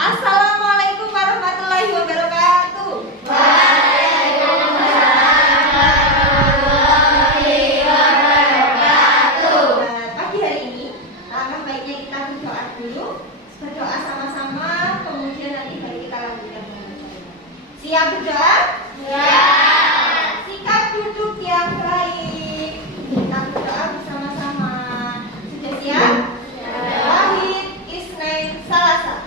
Assalamualaikum warahmatullahi wabarakatuh. Pagi hari ini, alangkah baiknya kita berdoa dulu, berdoa sama-sama, kemudian nanti baru kita lanjutkan dengan berdoa. Siap berdoa? Ya. Sikap duduk yang baik. Kita berdoa bersama-sama. Sudah siap? Wahid, Isnain, Salasa.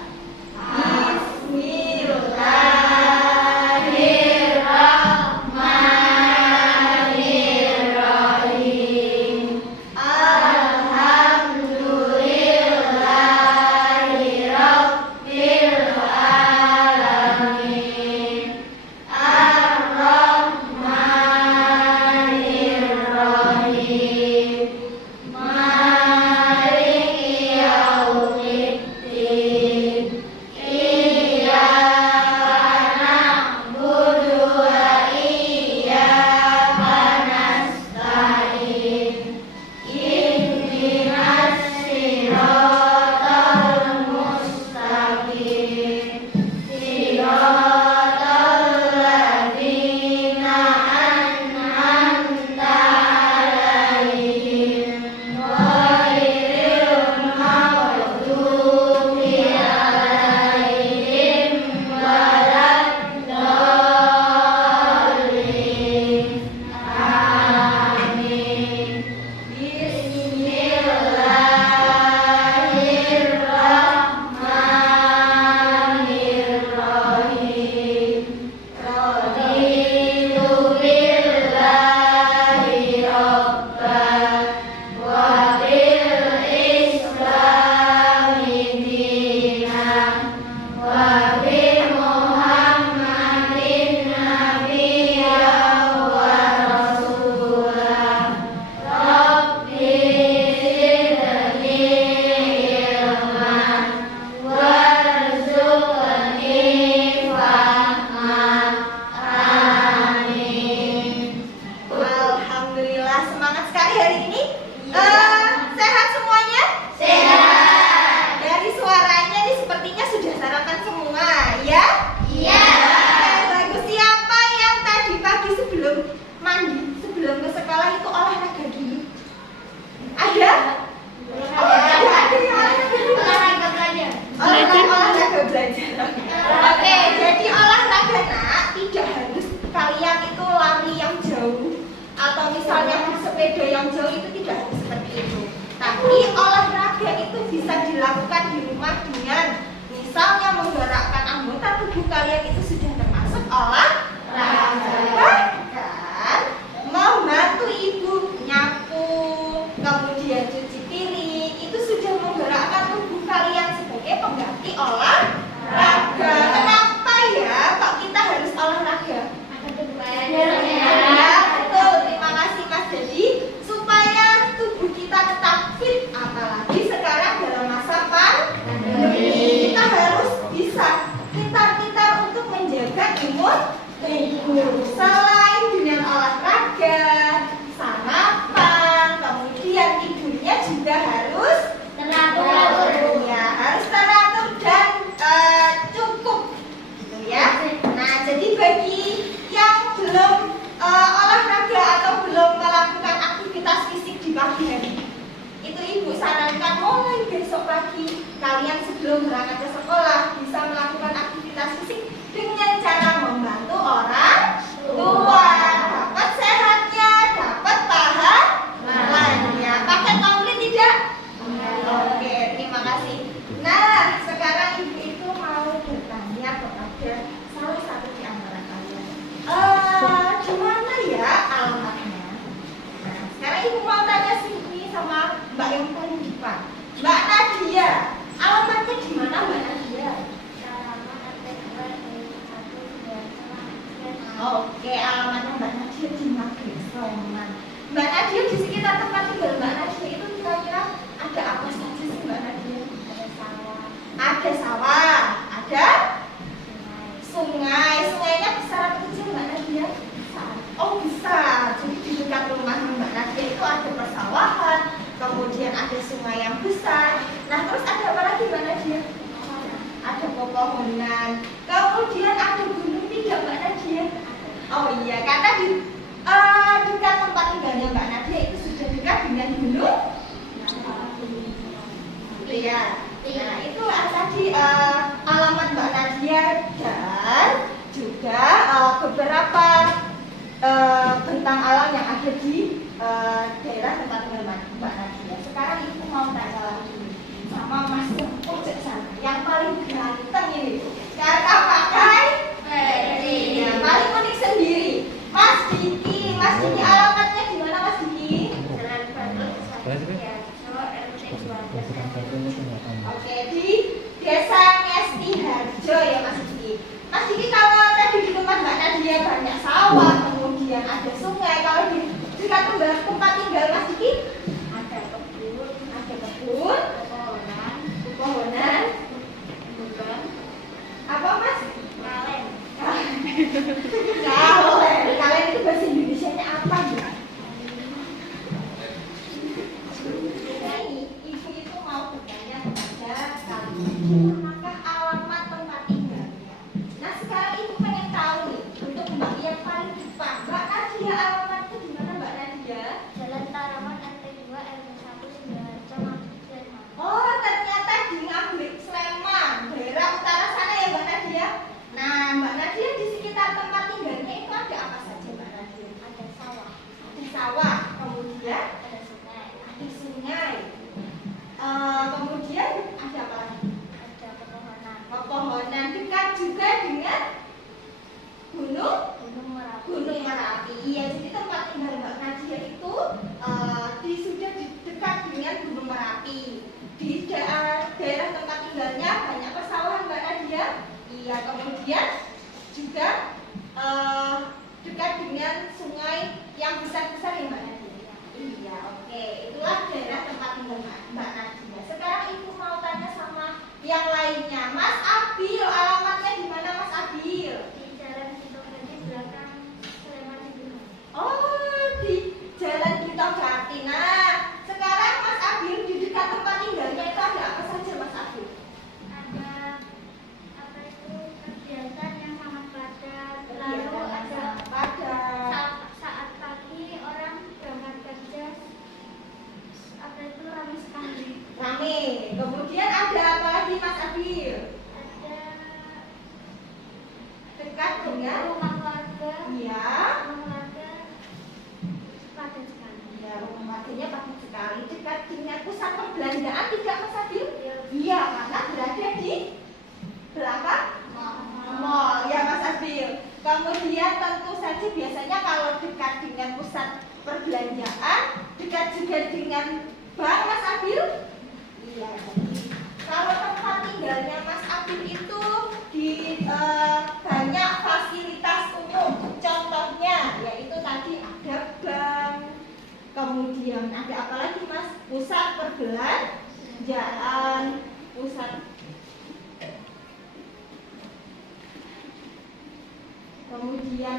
Sepeda yang jauh itu tidak harus seperti itu. Tapi olahraga itu bisa dilakukan di rumah dengan misalnya menggerakkan anggota tubuh kalian, itu sudah termasuk olahraga. Bahkan membantu ibu nyapu, kemudian cuci piring, itu sudah menggerakkan tubuh kalian sebagai pengganti olahraga. Kenapa ya kok kita harus olahraga? Ya, betul. Terima kasih Mas. Jadi supaya tubuh kita tetap fit, apalagi sekarang dalam masa pandemi, kita harus bisa pintar-pintar untuk menjaga imun tubuh. Selain dengan olahraga, sarapan, kemudian tidurnya juga harus teratur. Ya, harus teratur dan cukup, gitu ya. Nah, jadi bagi yang belum olahraga atau belum melakukan aktivitas fisik di pagi hari, itu ibu sarankan mulai besok pagi kalian sebelum berangkat ke sekolah bisa melakukan aktivitas fisik dengan cara membantu orang tua. Dapat sehatnya, dapat pahalanya. Pakai komplit tidak? Oke, terima kasih. Nah, sekarang ibu itu mau bertanya kepada salah satu di antara kalian. Gimana ya alamatnya? Nah, sekarang ibu mau tanya sini sama Mbak yang paling depan, Mbak Nadia. pepohonan. Kemudian ada gunung tidak Mbak Nadia? Oh iya, karena di dekat tempat tinggalnya Mbak Nadia itu sudah dekat dengan gunung. Iya. Nah itu tadi alamat Mbak Nadia dan juga beberapa bentang alam yang ada di daerah tempat tinggal Mbak Nadia. Sekarang ibu mau tanya lagi sama Mas Ojek sana yang paling ganteng ini. Karena pakai peci. Ya, paling unik sendiri. Mas Diki alamatnya di mana Mas Diki? Jalan Batu, Oke, di Desa Ngesti Harjo ya Mas Diki. Mas Diki kalau tadi di tempat Mbak Nadia banyak sawah, kemudian ada sungai, kalau di dekat tempat tinggal Mas Diki ada kebun, pepohonan, apa Mas? Kalen. Kalen itu bahasa Indonesianya apa ya? Ibu itu mau bertanya kepada kalian, manakah alamat tempat tinggalnya? Nah sekarang ibu pengen tahu nih untuk Mbak yang paling depan, Mbak Nadia alamatnya di mana Mbak Nadia? Jalan Taraman RT 2 RW 1 Sidoarjo Sleman. Oh ternyata di Ngabrik Sleman, daerah utara sana ya Mbak Nadia. Nah Mbak Nadia di sekitar tempat tinggalnya itu ada apa saja Mbak Nadia? Ada sawah, kemudian ada sungai, kemudian ada apa lagi? ada Pepohonan dekat juga dengan Gunung Merapi. Iya, jadi tempat tinggal Mbak Nadia itu sudah dekat dengan Gunung Merapi. Di daerah tempat tinggalnya banyak persawahan Mbak Nadia. Iya, kemudian juga dekat dengan sungai yang besar-besar ya Mbak Nadia. Iya, oke. Itulah daerah tempat tinggal Mbak Nadia. Sekarang ibu mau tanya sama yang lainnya. Mas Abil, alamatnya di mana Mas Abil? di Jalan Sitogadi belakang Sleman Cibinong. Oh, di Jalan Sitogadi. Nah, sekarang Mas Abil di dekat tempat tinggalnya itu ada apa saja Mas Abil? Ada apa itu kegiatan yang sangat padat. Lalu ada saat pagi orang berangkat kerja apa itu ramai sekali. Rame. Kemudian ada apa lagi Mas Abil? Ada Dekat dengan rumah warga. Iya. Rumah warga padat sekali. Iya, rumah warganya padat sekali. Dekat dengan pusat perbelanjaan tidak Mas Abil? Iya. Iya, karena berada di belakang mall ya Mas Abil. Kemudian tentu saja biasanya kalau dekat dengan pusat perbelanjaan dekat juga dengan bank Mas Abil. Iya, jadi kalau tempat tinggalnya Mas Abil itu di banyak fasilitas umum. Contohnya yaitu tadi ada bank. Kemudian ada apa lagi Mas? Pusat perbelanjaan, kemudian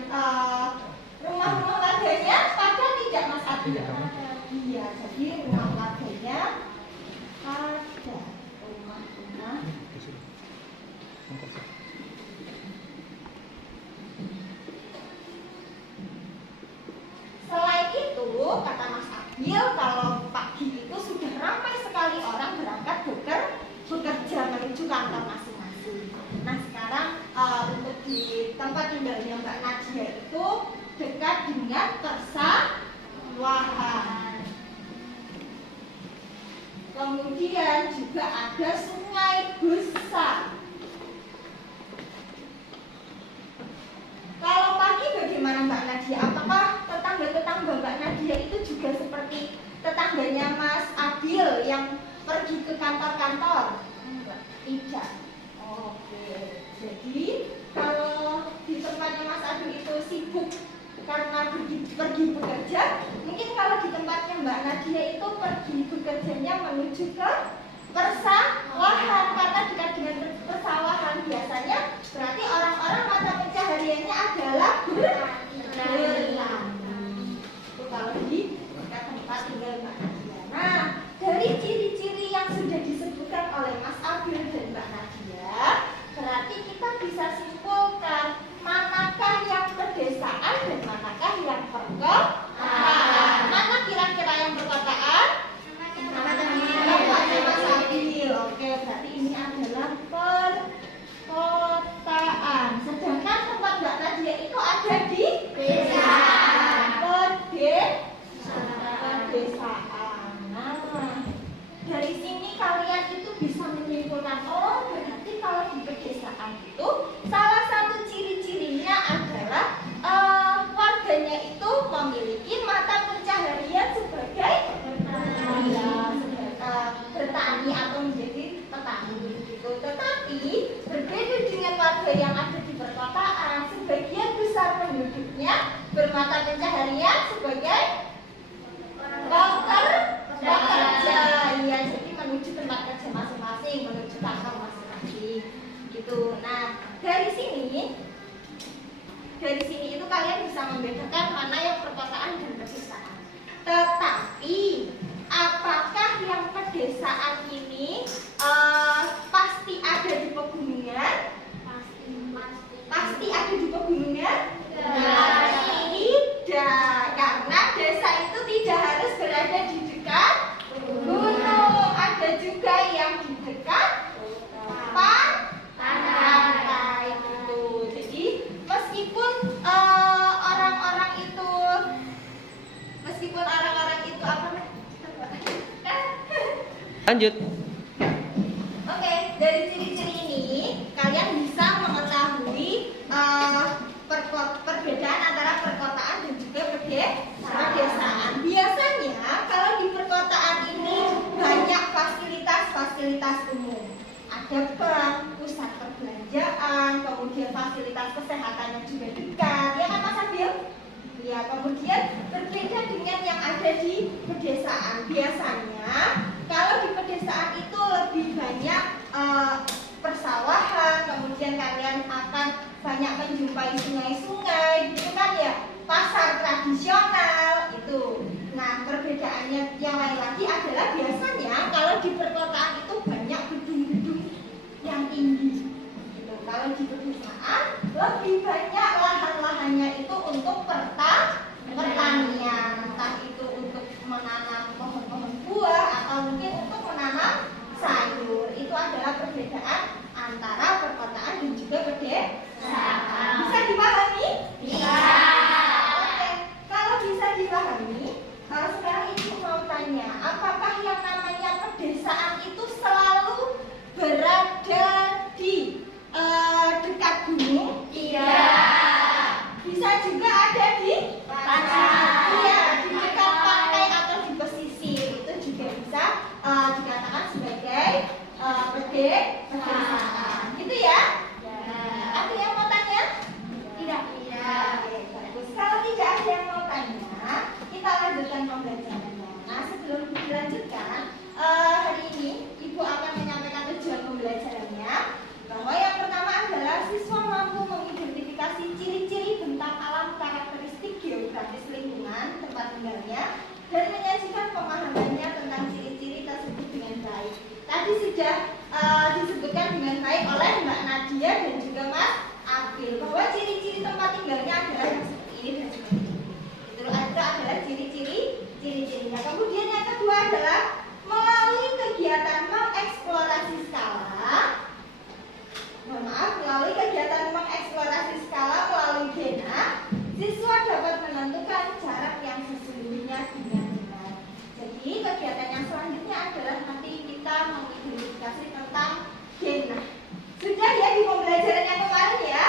rumah-rumah warganya padat tidak Mas Abi? Iya, jadi rumah warganya padat. Rumah-rumah. Selain itu, kata Mas Abil, kalau pagi itu sudah ramai sekali orang berangkat bekerja menuju kantor masing-masing. Nah sekarang untuk di tempat tinggalnya Mbak Nadia itu dekat dengan persawahan. Kemudian juga ada sungai besar. Kalau pagi bagaimana Mbak Nadia? Apakah tetangga-tetangga Mbak Nadia itu juga seperti tetangganya Mas Abil yang pergi ke kantor-kantor? Tidak. Oke. Jadi kalau di tempatnya Mas Abil itu sibuk karena pergi bekerja, mungkin kalau di tempatnya Mbak Nadia itu pergi bekerjanya menuju ke persawahan, karena dekat dengan persawahan biasanya berarti orang-orang mata pencahariannya adalah berlatih. Itu kalau di dekat tempat tinggal Mbak Nadia. Nah, dari ciri-ciri yang sudah disebutkan oleh Mas Abil dan Mbak Nadia, berarti berarti ini adalah perkotaan. Sedangkan tempat Mbak Nadia itu ada di Desa. Pedesaan. Nah, dari sini kalian itu bisa menyimpulkan, oh berarti kalau di pedesaan itu salah satu ciri-cirinya adalah warganya itu memiliki mata pencaharian sebagai bertani atau menjadi petani gitu. Tetapi berbeda dengan warga yang ada di perkotaan, sebagian besar penduduknya bermata pencaharian sebagai pekerja, ya, jadi menuju tempat kerja masing-masing, menuju kantor masing-masing gitu. Nah, dari sini itu kalian bisa membedakan mana yang perkotaan dan pedesaan. Tetapi apakah yang pedesaan ini pasti ada di pegunungan? Pasti ada di pegunungan? Tidak, karena desa itu tidak harus berada di dekat gunung. Ada juga yang di dekat pantai gitu. Jadi meskipun orang-orang itu apa? Lanjut. Oke, dari ciri-ciri ini kalian bisa mengetahui perbedaan antara perkotaan dan juga pedesaan. Biasanya kalau di perkotaan ini banyak fasilitas umum. Ada bank, pusat perbelanjaan, kemudian fasilitas kesehatannya juga dekat. Ya kan Mas Abil? Ya, kemudian berbeda dengan yang ada di pedesaan. Biasanya kalau di pedesaan itu lebih banyak persawahan, kemudian kalian akan banyak menjumpai sungai-sungai, gitu kan ya, pasar tradisional itu. Nah, perbedaannya yang lain lagi adalah biasanya kalau di perkotaan itu banyak gedung-gedung yang tinggi. Gitu. Kalau di pedesaan lebih banyak lahan-lahannya itu untuk pertanian, entah itu untuk menanam pohon-pohon buah atau mungkin untuk menanam sayur. Itu adalah perbedaan antara perkotaan dan juga pedesaan. Bisa dipahami? Bisa. Oke, kalau bisa dipahami, sekarang ibu mau tanya, apakah yang namanya pedesaan itu selalu berada di dekat gunung? Tidak. Bisa juga ada di Pantai. Iya, di dekat pantai atau di pesisir. Itu juga bisa dikatakan sebagai pedesaan. Gitu ya? Ada yang mau tanya? Tidak. Oke, bagus. Kalau tidak ada yang mau tanya, kita lanjutkan pembelajarannya. Nah, sebelum dilanjutkan, hari ini Ibu akan menyampaikan tujuan pembelajarannya. Bahwa yang pertama adalah siswa mampu mengidentifikasi ciri-ciri bentang alam karakteristik geografis lingkungan tempat tinggalnya dan menyajikan pemahamannya tentang ciri-ciri tersebut dengan baik. Tadi sudah disebutkan dengan baik oleh Mbak Nadia dan juga Mas Abil bahwa ciri-ciri tempat tinggalnya adalah yang seperti ini dan seperti ini. Itu adalah ciri-cirinya. Kemudian yang kedua adalah melalui kegiatan mengeksplorasi skala. Melalui kegiatan mengeksplorasi skala melalui Gena, siswa dapat menentukan jarak yang sesungguhnya dengan benar. Jadi kegiatan yang selanjutnya adalah nanti kita mengidentifikasi tentang Gena. Sudah ya di pembelajaran yang kemarin ya,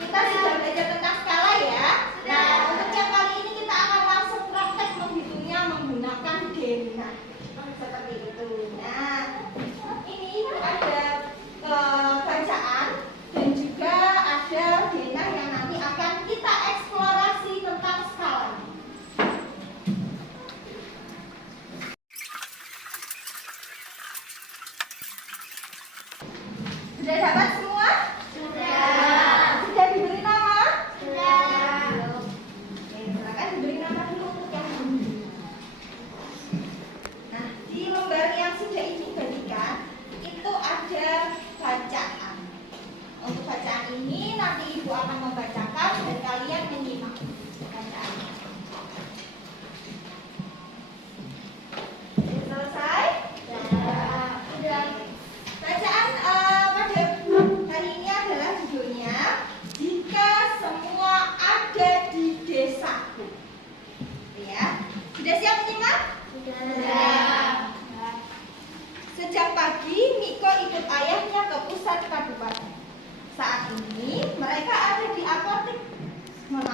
kita sudah belajar tentang skala ya. Nah, untuk yang kali ini kita akan langsung praktek menghitungnya menggunakan Gena. Seperti itu. Nah, ini ada bacaan dan juga ada Gena yang nanti akan kita eksplorasi tentang skala. Sudah dapat semua? Sudah. Sudah diberi nama? Sudah. Oke, silakan diberi nama dulu untuk yang ini. Nah, di lembar yang sudah ini bagikan itu ada bacaan. Untuk bacaan ini nanti Ibu akan membacakan dan kalian menyimak bacaannya. Sudah selesai? Sudah. Baca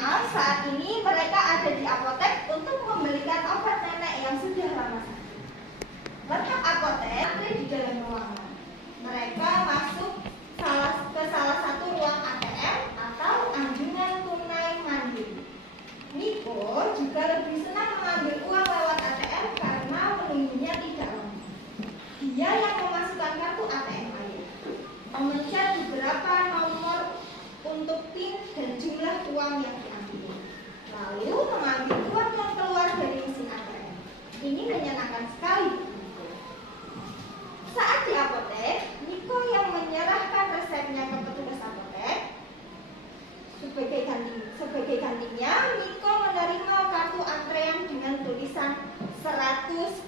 Maaf, saat ini mereka ada di apotek untuk membelikan obat nenek yang sudah lama sakit. Letak apotek ada di dalam ruangan. Mereka masuk ke salah satu ruang ATM atau anjungan tunai mandiri. Niko juga lebih senang mengambil uang lewat ATM karena menunggunya tidak lama. Dia yang memasukkan kartu ATM ayah, memencet beberapa nomor untuk PIN dan jumlah uang yang diambil, lalu mengambil uang yang keluar dari mesin ATM. Ini menyenangkan sekali. Saat di apotek, Niko yang menyerahkan resepnya ke petugas apotek. Sebagai gantinya, Niko menerima kartu antrean dengan tulisan 149.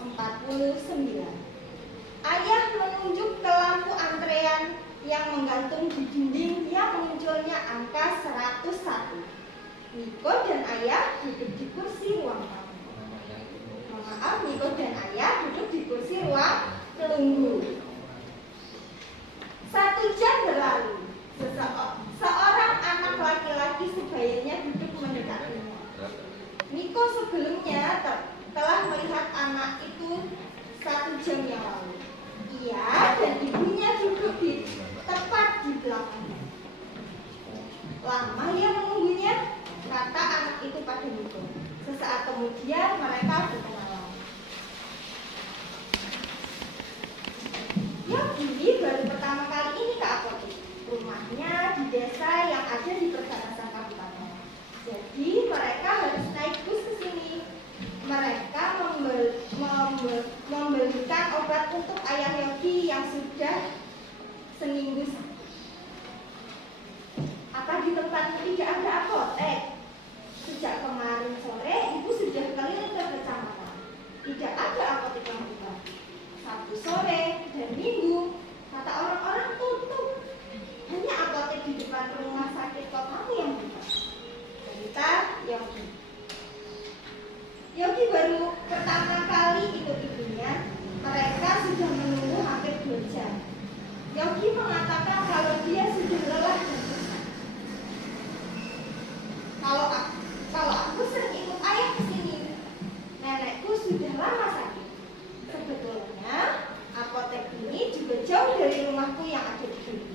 Ayah menunjuk ke lampu antrean yang menggantung di dinding yang munculnya angka 101. Niko dan ayah duduk di kursi ruang tamu. Maaf, Niko dan ayah duduk di kursi ruang tunggu. 1 jam berlalu. Seorang anak laki-laki sebayanya duduk mendekatinya. Niko sebelumnya telah melihat anak itu 1 jam yang lalu. Ia dan ibunya duduk di tepat di belakangnya. Lama ya menunggunya, kata anak itu pada Niko. Sesaat kemudian mereka berkenalan. Yogi baru pertama kali ini ke apotek. Rumahnya di desa yang ada di perbatasan kabupaten. Jadi mereka harus naik bus ke sini. Mereka membelikan obat untuk ayah Yogi yang sudah seminggu. Apa di tempat tidak ada apotek? Sejak kemarin sore, ibu sudah keliling ke kecamatan. Tidak ada apotek yang buka. Sabtu sore dan Minggu, kata orang-orang tutup. Hanya apotek di depan rumah sakit kotamu yang buka. Cerita Yogi. Yogi baru pertama kali ikut ibunya. Mereka sudah menunggu hampir 2 jam. Yogi mengatakan kalau dia sudah lelah dan bosan. Kalau aku sering ikut ayah ke sini. Nenekku sudah lama sakit. Sebetulnya apotek ini juga jauh dari rumahku yang ada di sini.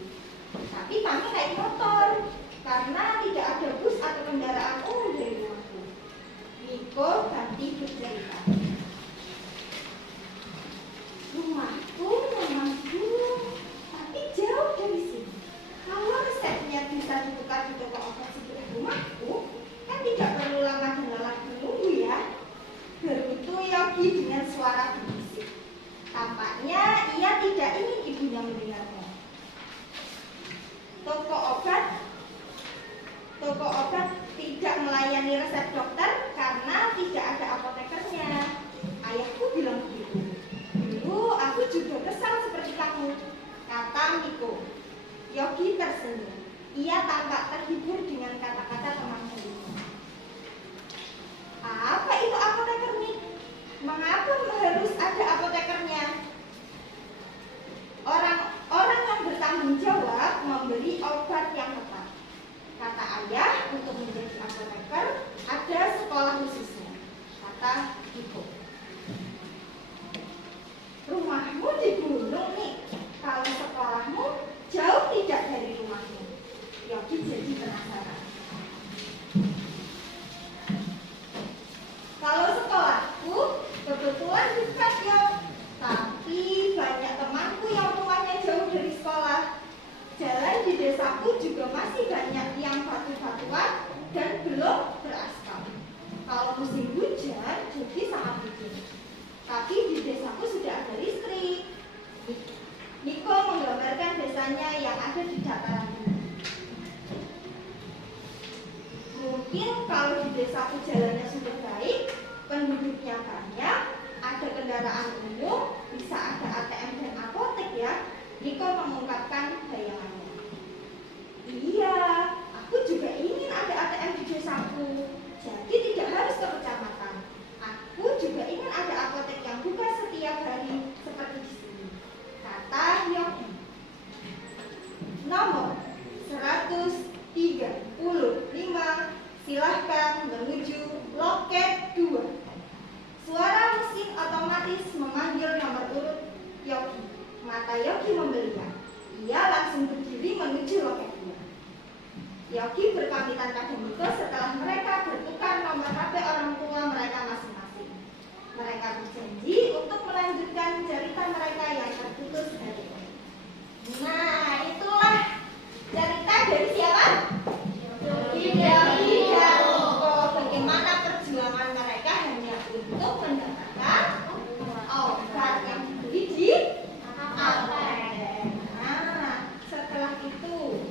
Tapi kami naik motor karena tidak ada bus atau kendaraan umum dari rumahku. Niko ganti bercerita. Rumahku memang jauh, tapi jauh dari sini. Kalau resepnya bisa ditukar di toko obat sebelah rumahku, kan tidak perlu lama dan lelah menunggu ya. Berutu Yogi dengan suara berbisik. Tampaknya ia tidak ingin ibunya mendengarnya. Toko obat tidak melayani resep dokter karena tidak ada apotekernya. Ayahku bilang begitu. Dulu aku juga kesal seperti kamu, kata Niko. Yogi tersenyum. Ia tampak terhibur dengan kata-kata teman sendiri. Apa itu apoteker, Nik? Mengapa harus ada apotekernya? Orang yang bertanggung jawab memberi obat yang tepat. Kata ayah, untuk menjadi apoteker ada sekolah khususnya, kata Niko. Rumahmu di gunung, nih. Kalau sekolahmu jauh tidak dari rumahmu. Yogi jadi penasaran. Kalau sekolahku kebetulan dekat ya, tapi banyak temanku yang rumahnya jauh dari sekolah. Jalan di desaku juga masih banyak yang batu-batuan dan belum beraspal. Kalau musim hujan, jadi sangat licin. Tapi di desaku sudah ada listrik. Niko menggambarkan desanya yang ada di dataran tinggi. Mungkin kalau di desaku jalannya sudah baik, penduduknya banyak, ada kendaraan umum, bisa ada ATM dan apotek ya. Niko mengungkapkan bayangannya. Iya, aku juga ingin ada ATM di desaku. Jadi tidak harus ke kecamatan. Aku juga ingin ada apotek yang buka setiap hari seperti di sini, kata Yogi. Nomor 135, silahkan Yogi berpamitan pada Miko setelah mereka bertukar nomor HP orang tua mereka masing-masing. Mereka berjanji untuk melanjutkan cerita mereka yang terputus hari ini. Nah, itulah cerita dari siapa? Yogi dan Miko. Bagaimana perjuangan mereka hanya untuk mendapatkan obat yang dibeli di apotek. Nah, setelah itu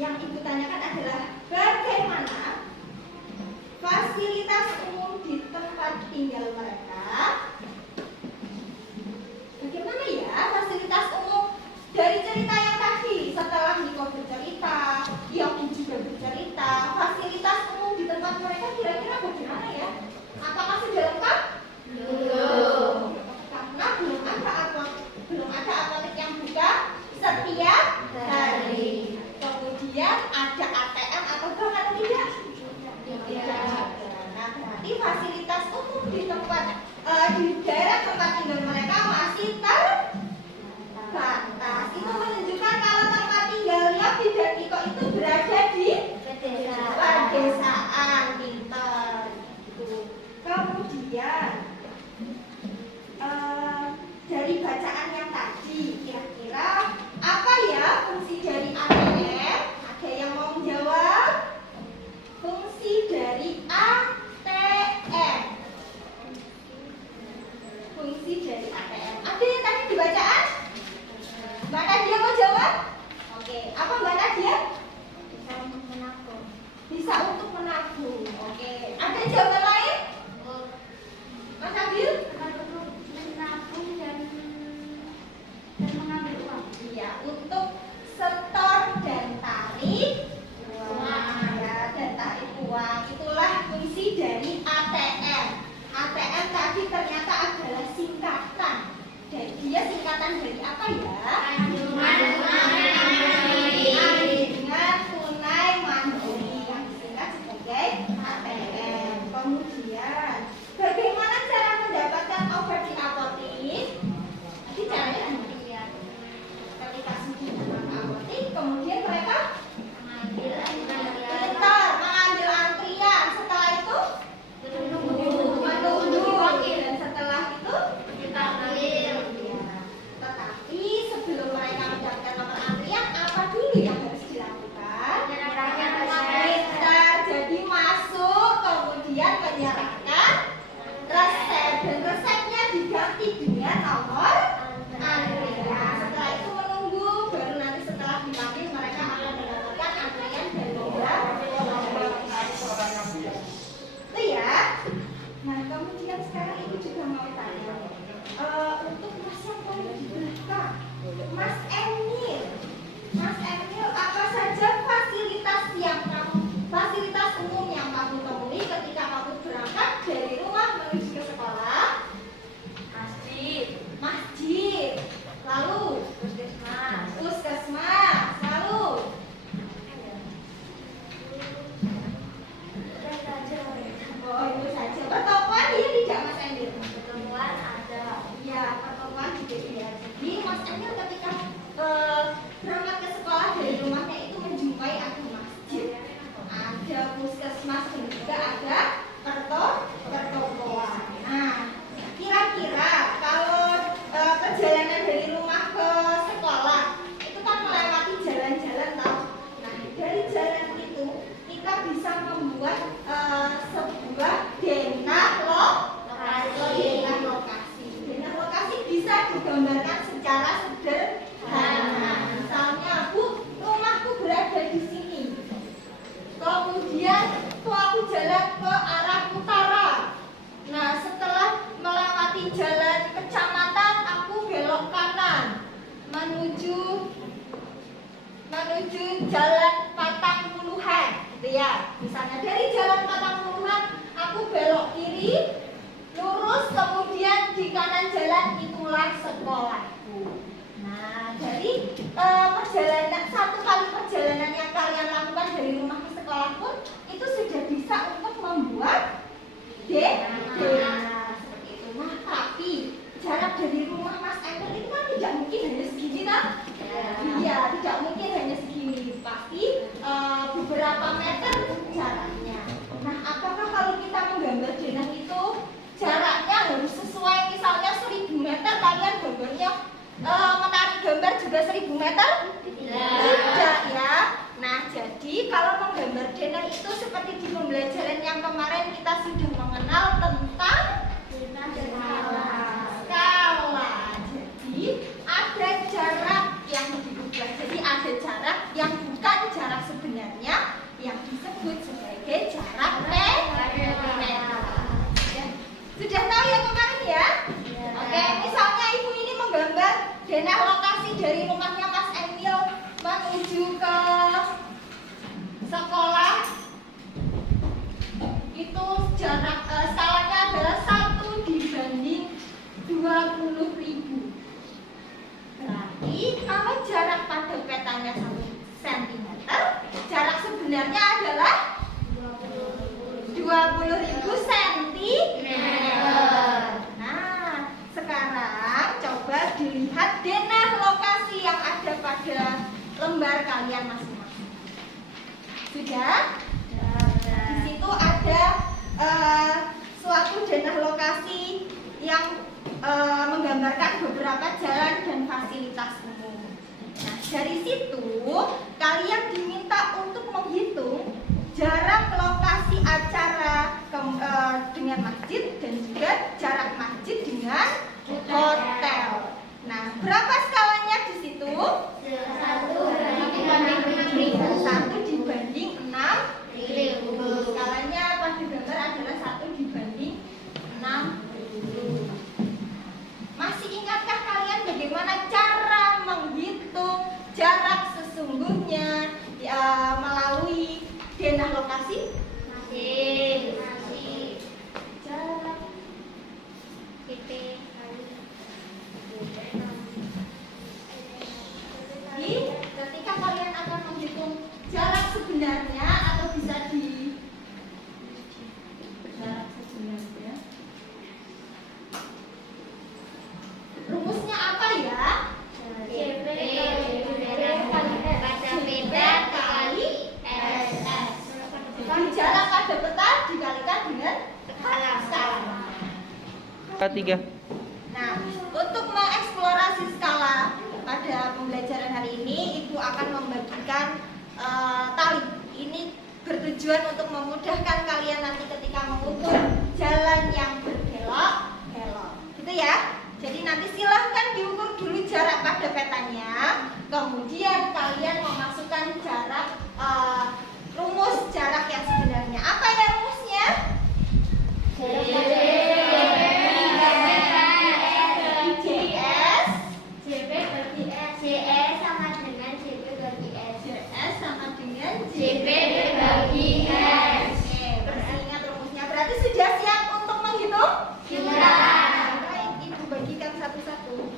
yang ibu tanyakan adalah bagaimana fasilitas umum di tempat tinggal mereka. Bagaimana ya fasilitas umum dari cerita yang tadi? Setelah Niko bercerita, Yogi juga bercerita, fasilitas umum di tempat mereka kira-kira bagaimana ya? Apakah sudah lengkap? Belum. Karena belum ada apotek yang buka setiap hari. Kemudian ada ATM atau bank atau tidak? Tidak. Nah, berarti fasilitas umum di tempat di daerah tempat tinggal mereka masih terbatas. Itu menunjukkan kalau tempat tinggal Yogi dan Niko itu berada di pedesaan. Pintar. Kemudian dari bacaan yang tadi, kira-kira apa ya fungsi dari ATM? Ada yang mau menjawab? Fungsi dari ATM. Fungsi dari ATM. Ada yang tadi di bacaan? Mbak Nadia mau jawab? Oke, apa Mbak Nadia? Bisa untuk menabung. Bisa untuk menabung. Oke, ada jawaban lain? Mas Abil? Untuk menabung dan mengambil uang. Iya, untuk setor dan tarik uang. Ya, dan tarik uang. Itulah fungsi dari ATM. ATM tadi ternyata adalah singkatan. Dan dia singkatan dari apa ya? Anjungan tunai mandiri yang disingkat sebagai ATM. Kemudian, bagaimana cara mendapatkan obat di apotek? Nanti caranya ketika sudah datang ke apotek, kemudian mereka mengambil antrian. Setelah itu menunggu. Dan setelah itu kita ambil. Tetapi sebelum mereka mendapatkan nomor antrian, apa dulu yang harus dilakukan? Kita jadi masuk, kemudian menyerahkan resep, dan resepnya diganti dengan nomor antrian. Setelah itu menunggu, baru nanti setelah dipanggil mereka akan mendapatkan antrian dan nomor. Itu ya. Nah, kemudian sekarang ibu juga mau tanya untuk Mas yang paling di belakang, Mas Emil. Mas Emil, apa saja fasilitas umum yang kamu temui ketika kamu berangkat dari rumah menuju ke sekolah? Masjid. Lalu puskesmas. Lalu oh, itu saja. Pertokoan dia tidak, Mas Emil? Pertemuan ada. Iya, pertokoan juga dia. Jadi Mas Emil ketika berangkat ke sekolah dari rumahnya itu menjumpai ada masjid, ada puskesmas, dan juga ada pertokoan. Nah, kira-kira kalau perjalanan dari rumah ke sekolah itu kan melewati jalan-jalan tahu. Nah, dari jalan itu kita bisa membuat sebuah denah lokasi. Denah lokasi bisa digambarkan secara sederhana. Misalnya, Bu, rumahku berada di sini. Kemudian aku jalan ke arah utara. Nah, setelah melewati jalan kecamatan, aku belok kanan menuju jalan Patang Puluhan, gitu ya. Misalnya dari jalan Patang Puluhan, aku belok kiri, lurus, kemudian di kanan jalan itulah sekolahku. Nah, dari satu kali perjalanan yang kalian lakukan dari rumah ke sekolah pun itu sudah bisa untuk membuat denah seperti itu. Nah, tapi jarak dari rumah Mas Emil itu kan tidak mungkin hanya segini, kan? Iya, tidak mungkin hanya segini. Pasti juga 1000 meter? Tidak ya. Nah, jadi kalau menggambar denah itu seperti di pembelajaran yang kemarin kita sudah mengenal tentang skala. Jadi ada jarak yang diubah. Jadi ada jarak yang bukan jarak sebenarnya yang disebut sebagai jarak meter. Sudah tahu yang kemarin ya? Oke, misalnya ibu ini menggambar denah lokasi dari rumahnya Mas Emil menuju ke sekolah. Itu jarak skalanya adalah 1/20.000. Berarti kalau jarak pada petanya 1 cm, jarak sebenarnya adalah 20.000 cm. Nah, sekarang coba dilihat denah lokasi yang ada pada lembar kalian masing-masing. Sudah? Di situ ada suatu denah lokasi yang menggambarkan beberapa jalan dan fasilitas umum. Nah, dari situ kalian diminta untuk menghitung jarak lokasi acara dengan masjid dan juga jarak masjid dengan hotel. Nah, berapa skalanya di situ? 1/6.000. Skalanya pada gambar adalah 1/6.000. Masih ingatkah kalian bagaimana cara menghitung jarak sesungguhnya melalui denah lokasi? Masih. Jarak Jadi, ketika kalian akan menghitung jarak sebenarnya atau bisa di jarak sebenarnya, rumusnya apa ya? JP kali SS. Jadi jarak pada peta dikalikan dengan skala. 3. Nah, untuk mengeksplorasi skala pada pembelajaran hari ini, Ibu akan membagikan tali. Ini bertujuan untuk memudahkan kalian nanti ketika mengukur jalan yang berbelok-belok. Gitu ya. Jadi nanti silahkan diukur dulu jarak pada petanya, kemudian kalian memasukkan jarak rumus jarak yang sebenarnya. Apa ya rumusnya? JS sama dengan JP bagi S. JS sama dengan JP bagi S. Oke, masih ingat rumusnya. Berarti sudah siap untuk menghitung? Sudah. Baik, Ibu bagikan satu-satu.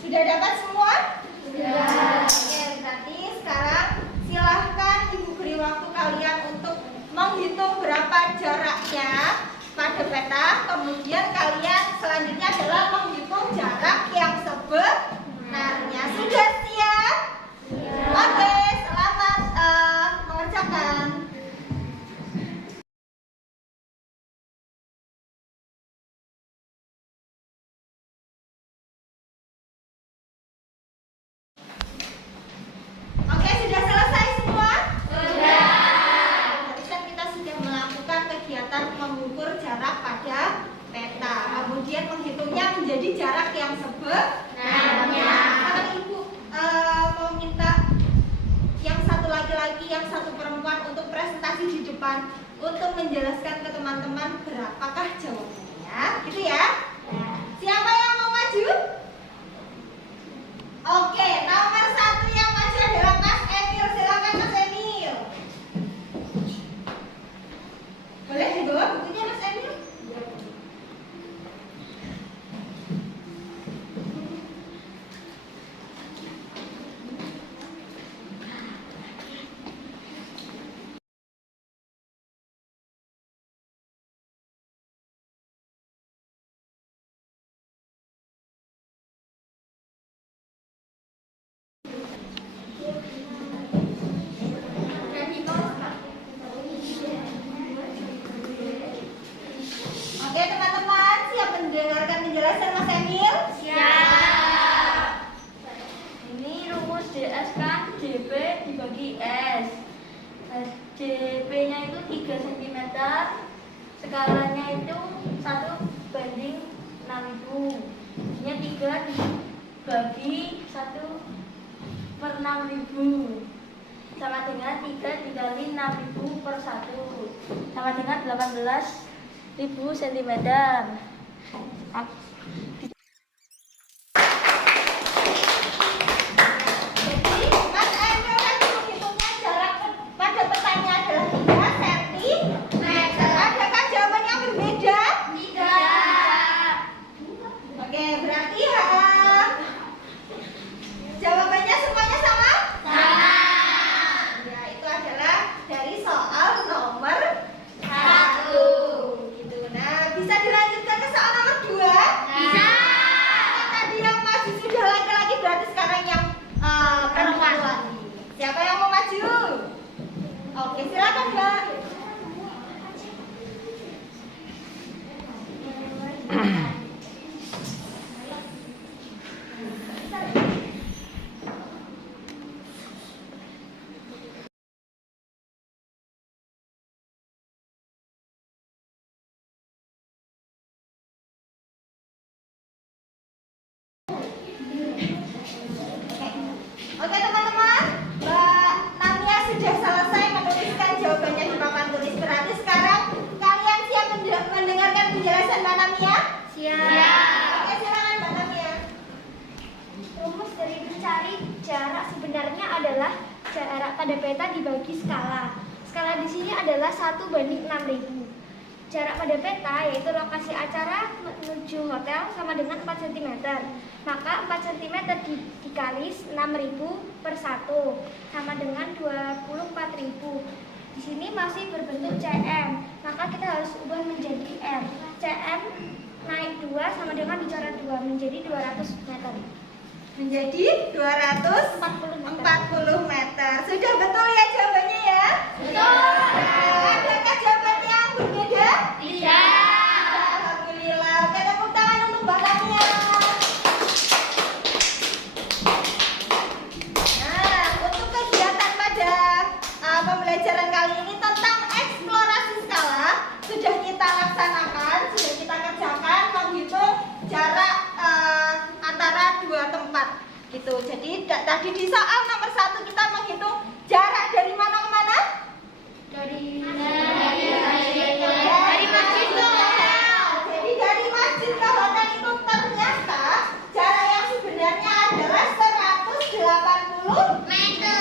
Sudah dapat semua? Sudah. Oke, berarti sekarang silahkan Ibu beri waktu kalian untuk menghitung berapa jaraknya pada peta. Kemudian kalian selanjutnya adalah menghitung jarak yang sebenarnya. Sudah siap? Oke, selamat mengerjakan. Oke, sudah selesai semua? Sudah. Barusan kita sudah melakukan kegiatan mengukur jarak pada peta. Kemudian menghitungnya menjadi jarak yang sebenarnya. Sekarang Ibu mau minta yang satu laki-laki, yang satu perempuan untuk presentasi di depan untuk menjelaskan ke teman-teman berapakah jawabannya, gitu ya? Siapa yang mau maju? Oke, nomor 1 yang maju adalah Mas Emil. Silakan Mas Emil. Boleh dibawa bukunya Mas Emil? JP-nya itu 3 cm, skalanya itu 1/6.000. Ini 3 dibagi 1/6.000 sama dengan 3 dikali 6.000 per 1 sama dengan 18.000 cm. Jadi Mas Emil tadi menghitungnya jarak pada petanya adalah 3 cm. Adakah jawaban yang berbeda? Tidak. Oke, berarti jawabannya semuanya sama? Sama. Ya, itu adalah dari soal nomor 1. Gitu. Nah, bisa dilanjutkan ke soal nomor 2? Bisa. Nah, tadi yang masih sudah laki-laki, berarti sekarang yang perempuan. Siapa yang mau maju? Oke, silakan Mbak. Oke teman-teman, Mbak Namia sudah selesai menuliskan jawabannya di papan tulis. Berarti sekarang kalian siap mendengarkan penjelasan Mbak Namia? Siap. Oke, silakan Mbak Namia. Rumus dari mencari jarak sebenarnya adalah jarak pada peta dibagi skala. Skala di sini adalah 1/6.000. Jarak pada peta yaitu lokasi acara menuju hotel sama dengan 4 cm. Maka 4 cm dikali 6.000 per 1 sama dengan 24.000. Di sini masih berbentuk cm, maka kita harus ubah menjadi m. Cm naik 2 sama dengan dicoret 2 menjadi 200 meter. Menjadi 240 meter. Sudah betul ya jawabannya ya? Betul. Adakah jawaban yang berbeda? Tidak. Alhamdulillah. Oke, tepuk tangan untuk Mbak Namia. Nah, untuk kegiatan pada pembelajaran kali ini tentang eksplorasi skala sudah kita laksanakan, sudah kita kerjakan menghitung jarak antara dua tempat gitu. Jadi tadi di soal nomor 1 kita menghitung jarak dari mana ke mana? Dari masjid ke hotel. Jadi dari masjid ke hotel itu ternyata jarak yang sebenarnya adalah 180 meter.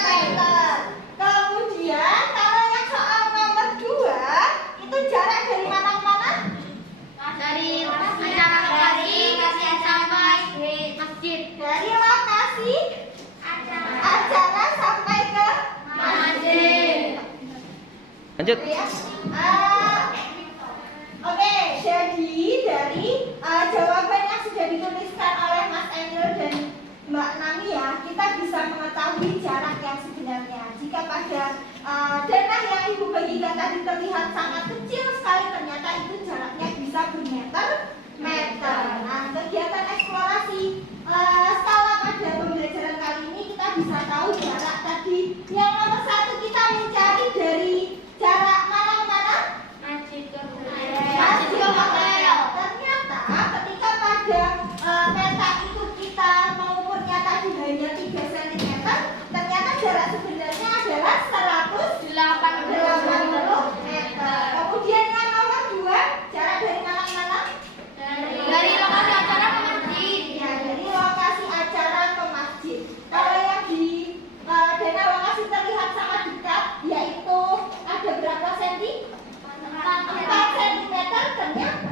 Kemudian kalau yang soal nomor 2 itu jarak dari mana ke mana? dari lokasi sampai masjid. Dari lokasi acara sampai ke masjid. Lanjut. Ya. Oke, jadi dari jawaban yang sudah dituliskan oleh Mas Emil dan Mbak Namia, kita bisa mengetahui jarak yang sebenarnya. Jika pada denah yang Ibu bagikan tadi terlihat sangat kecil sekali, ternyata itu jaraknya bisa bermeter-meter. Nah, kegiatan eksplorasi skala pada pembelajaran kali ini kita bisa tahu jarak tadi. Yang nomor 1 kita mencari dari jarak mana ke mana? Masjid ke Masjid ke hotel. Ternyata ketika pada peta itu kita mengukurnya tadi hanya 3 cm, ternyata jarak sebenarnya adalah 180 meter. Kemudian yang nomor 2, jarak dari mana ke mana? dari lokasi acara ke masjid. Ya, dari lokasi acara ke masjid. Kalau yang di denah lokasi terlihat sangat dekat, yaitu ada berapa senti? 4 cm. Ternyata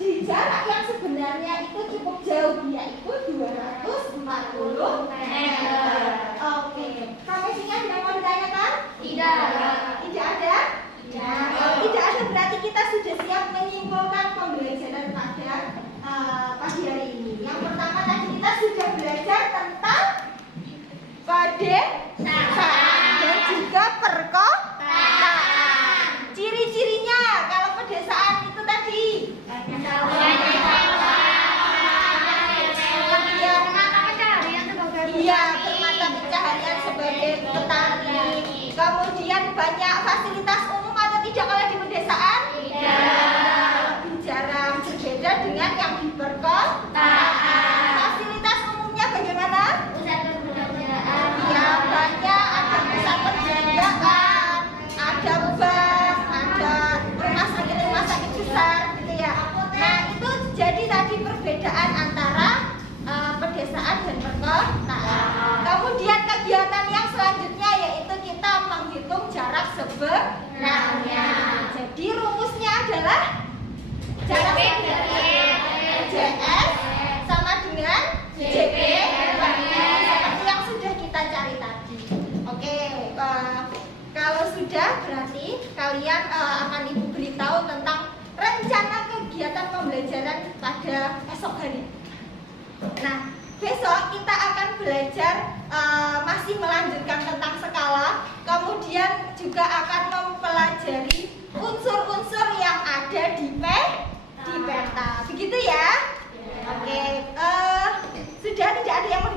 di jarak yang sebenarnya itu cukup jauh, yaitu 240 meter. Oke, sampai sini ada yang mau ditanyakan? Tidak. Tidak ada? Nah, kalau tidak ada berarti kita sudah siap menyimpulkan pembelajaran pada pagi hari ini. Yang pertama tadi kita sudah belajar tentang kode dan juga perkotaan. Ciri-cirinya kalau pedesaan itu tadi. Iya, bermata mata pencaharian sebagai petani. Kemudian banyak fasilitas umum atau tidak kalau di pedesaan? Lebih jarang, berbeda dengan yang di perkotaan. Fasilitas umumnya bagaimana? Ya, banyak, ada pusat perbelanjaan, ada bank, ada rumah sakit besar gitu ya. Nah, itu jadi tadi perbedaan antara pedesaan dan perkotaan. Kemudian kegiatan yang selanjutnya yaitu kita menghitung jarak sebenarnya. Jadi rumusnya adalah jarak JS sama dengan JP seperti yang sudah kita cari tadi. Oke, kalau sudah berarti kalian akan Ibu beritahu tentang rencana kegiatan pembelajaran pada esok hari. Nah, besok kita akan belajar masih melanjutkan tentang skala, kemudian juga akan mempelajari unsur-unsur yang ada di peta. Begitu ya? Oke, sudah tidak ada yang mau